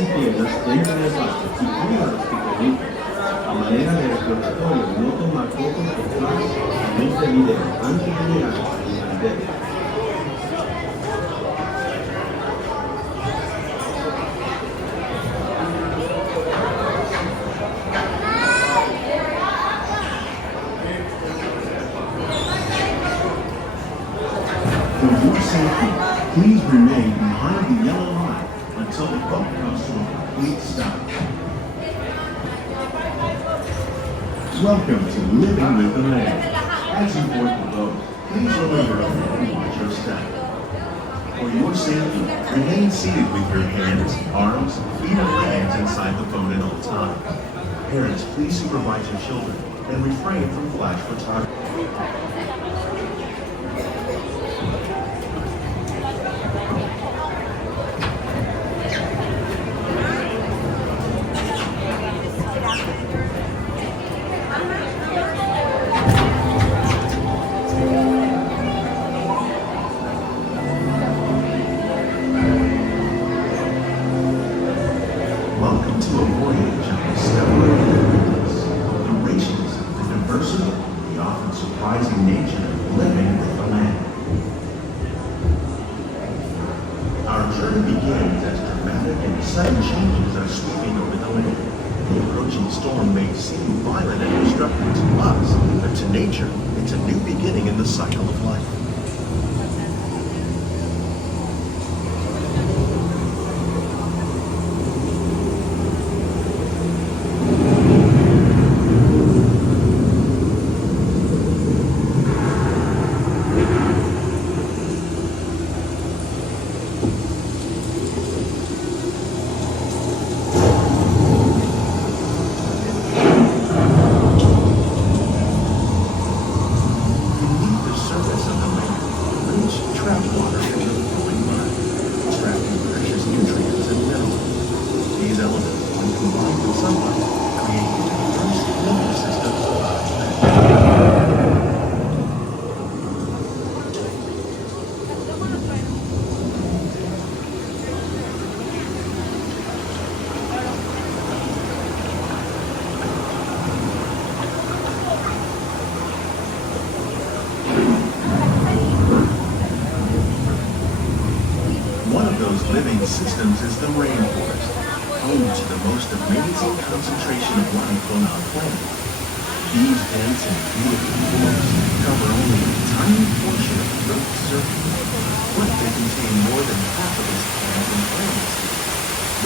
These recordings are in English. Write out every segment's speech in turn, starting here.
y piedras dentro del parque y cuida a los pequeñitos. A manera de recordatorio, no tomar fotos detrás de este video antes de llegar al video. For your safety, please remain behind the yellow line until the boat comes to a complete stop. Welcome to Living with the Land. As you board the boat, please lower your head and watch your step. For your safety, remain seated with your hands, arms, feet, and legs inside the boat at all times. Parents, please supervise your children and refrain from flash photography. Welcome to a voyage of discovery and witness, the richness, the diversity, the often surprising nature of living with the land. Our journey begins as dramatic and sudden changes are sweeping over the land. The approaching storm may seem violent and destructive to us, but to nature, it's a new beginning in the cycle of life. Living systems is the rainforest, home to the most amazing concentration of life on our planet. These dense and beautiful forests cover only a tiny portion of the Earth's surface, but they contain more than half of its plants and animals.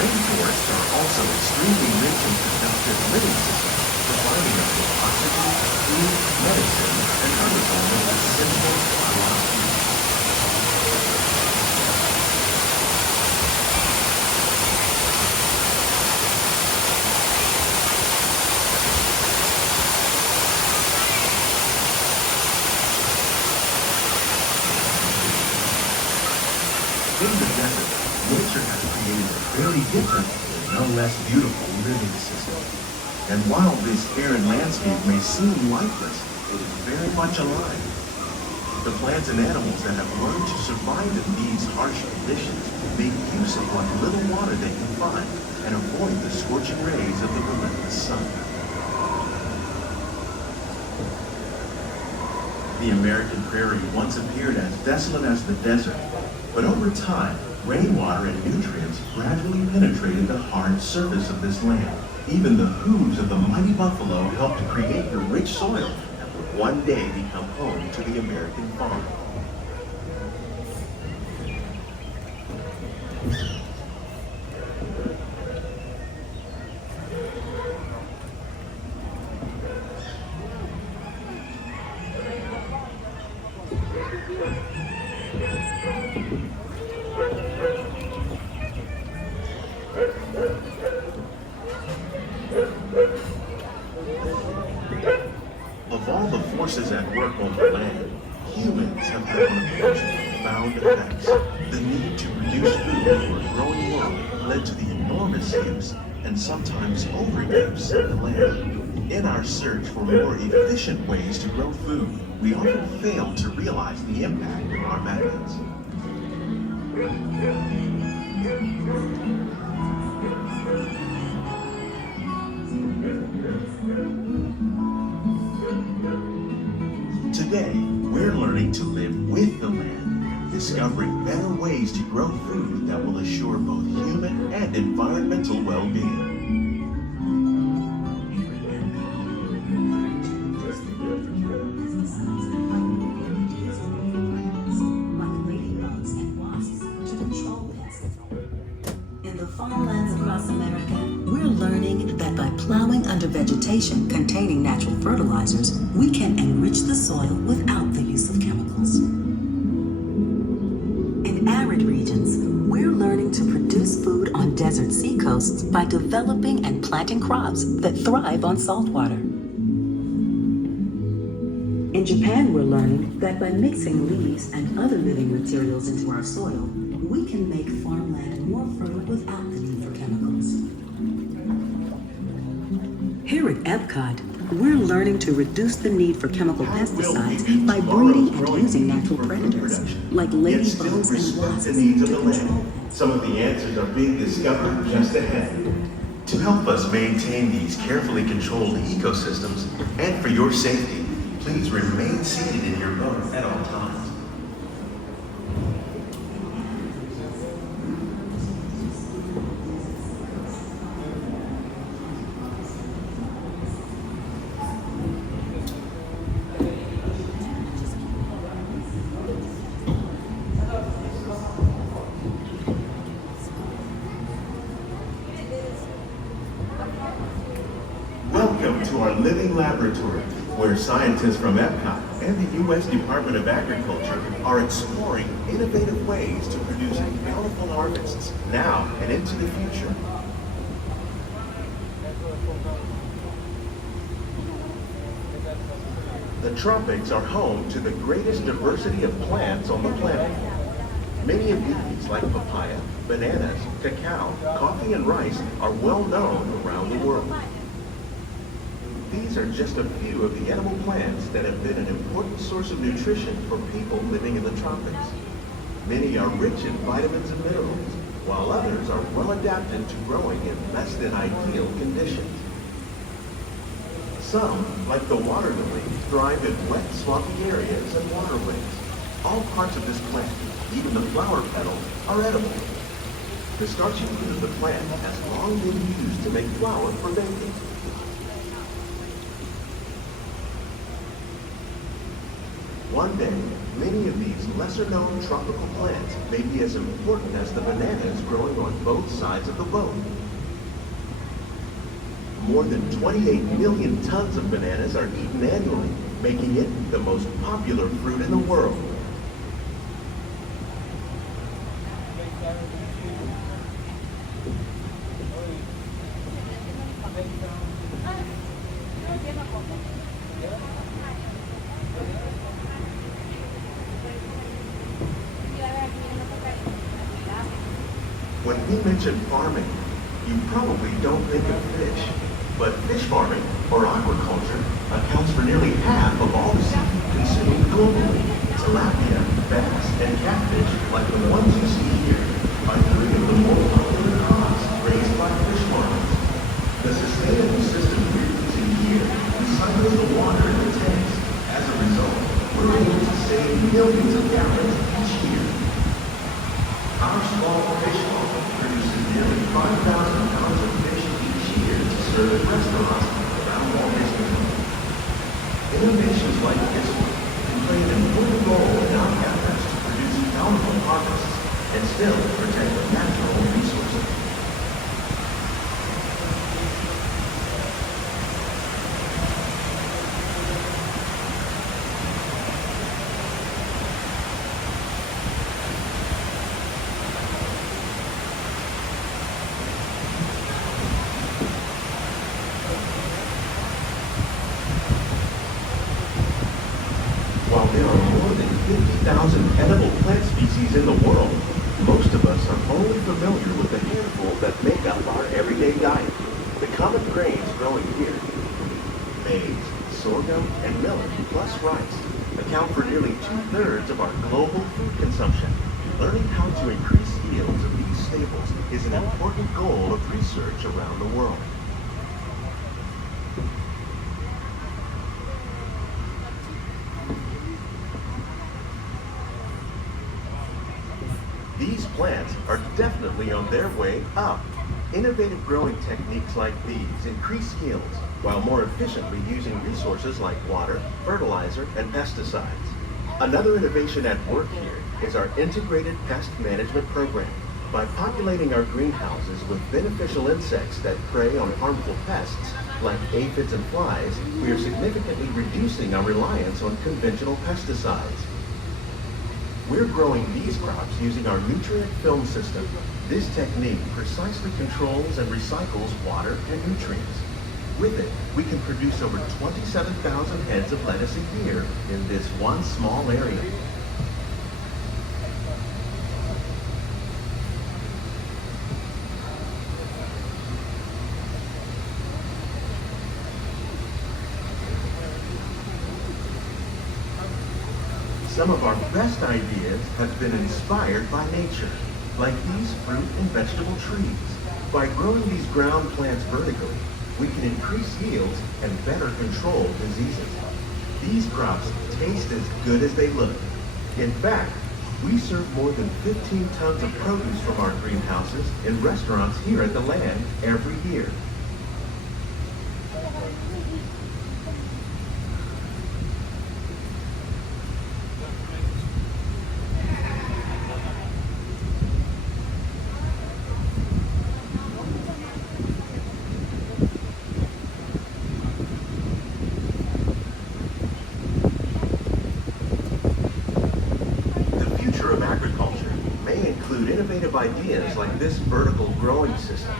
Rainforests are also extremely rich in productive living systems, providing us with oxygen, food, medicine, and other forms of essential life. In the desert, nature has created a very different, no less beautiful living system. And while this barren landscape may seem lifeless, it is very much alive. The plants and animals that have learned to survive in these harsh conditions make use of what little water they can find and avoid the scorching rays of the relentless sun. The American prairie once appeared as desolate as the desert, but over time, rainwater and nutrients gradually penetrated the hard surface of this land. Even the hooves of the mighty buffalo helped to create the rich soil that would one day become home to the American farm. Of all the forces at work on the land, humans have had one of the most profound effects. The need to produce food for a growing world led to the enormous use and sometimes overuse of the land. In our search for more efficient ways to grow food, we often fail to realize the impact of our methods. Today, we're learning to live with the land, discovering better ways to grow food that will assure both human and environmental well-being. In the farmlands across America, we're learning that by plowing under vegetation containing natural fertilizers, we can enrich the soil without the use of chemicals. In arid regions, we're learning to produce food on desert seacoasts by developing and planting crops that thrive on salt water. In Japan, we're learning that by mixing leaves and other living materials into our soil, we can make farmland more fertile without the need for chemicals. Here at Epcot, we're learning to reduce the need for chemical pesticides by breeding and using natural predators, like ladybugs and wasps, the needs of to the control land. Some of the answers are being discovered just ahead. To help us maintain these carefully controlled ecosystems, and for your safety, please remain seated in your boat at all times. Welcome to our living laboratory, where scientists from Epcot and the U.S. Department of Agriculture are exploring innovative ways to produce bountiful harvests now and into the future. The tropics are home to the greatest diversity of plants on the planet. Many of these, like papaya, bananas, cacao, coffee, and rice, are well known around the world. These are just a few of the edible plants that have been an important source of nutrition for people living in the tropics. Many are rich in vitamins and minerals, while others are well adapted to growing in less than ideal conditions. Some, like the water lily, thrive in wet, swampy areas and waterways. All parts of this plant, even the flower petals, are edible. The starchy root of the plant has long been used to make flour for baking. One day, many of these lesser-known tropical plants may be as important as the bananas growing on both sides of the boat. More than 28 million tons of bananas are eaten annually, making it the most popular fruit in the world. When we mention farming, you probably don't think of fish, but fish farming, or aquaculture, accounts for nearly half of all the seafood consumed globally. Tilapia, bass, and catfish, like the ones you see here, are three of the more popular crops raised by fish farmers. The sustainable system we're using here recycles the water in the tanks. As a result, we're able to save millions of gallons each year. Our small fish farm produces nearly 5,000 pounds of fish each year to serve at restaurants around Walt Disney World. Innovations like this one can play an important role in our efforts to produce bountiful harvests and still protect the natural resources. While there are more than 50,000 edible plant species in the world, most of us are only familiar with the handful that make up our everyday diet. The common grains growing here, maize, sorghum, and millet, plus rice, account for nearly 2/3 of our global food consumption. Learning how to increase yields of these staples is an important goal of research around the world. plants are definitely on their way up. Innovative growing techniques like these increase yields while more efficiently using resources like water, fertilizer, and pesticides. Another innovation at work here is our integrated pest management program. By populating our greenhouses with beneficial insects that prey on harmful pests, like aphids and flies, we are significantly reducing our reliance on conventional pesticides. We're growing these crops using our nutrient film system. This technique precisely controls and recycles water and nutrients. With it, we can produce over 27,000 heads of lettuce a year in this one small area. Some of our best ideas have been inspired by nature, like these fruit and vegetable trees. By growing these ground plants vertically, we can increase yields and better control diseases. These crops taste as good as they look. In fact, we serve more than 15 tons of produce from our greenhouses in restaurants here at the land every year. Of agriculture may include innovative ideas like this vertical growing system.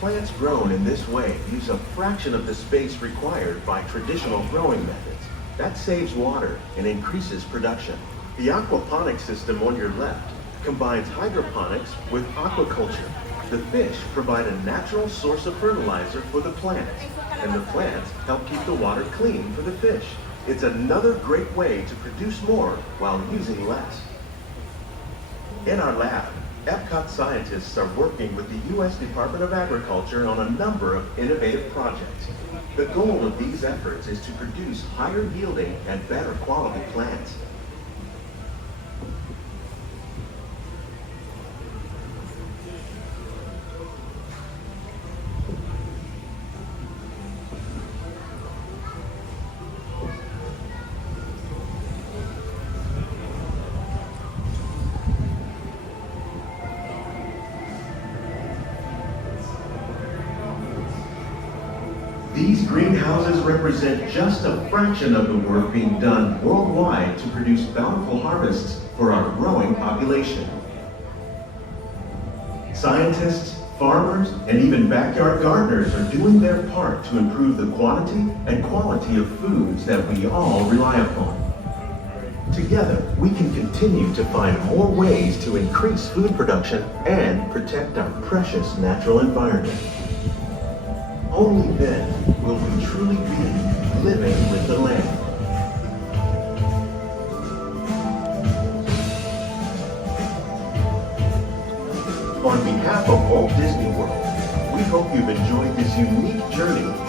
Plants grown in this way use a fraction of the space required by traditional growing methods. That saves water and increases production. The aquaponics system on your left combines hydroponics with aquaculture. The fish provide a natural source of fertilizer for the plants, and the plants help keep the water clean for the fish. It's another great way to produce more while using less. In our lab, Epcot scientists are working with the U.S. Department of Agriculture on a number of innovative projects. The goal of these efforts is to produce higher yielding and better quality plants. These greenhouses represent just a fraction of the work being done worldwide to produce bountiful harvests for our growing population. Scientists, farmers, and even backyard gardeners are doing their part to improve the quantity and quality of foods that we all rely upon. Together, we can continue to find more ways to increase food production and protect our precious natural environment. Only then will we truly be living with the land. On behalf of Walt Disney World, we hope you've enjoyed this unique journey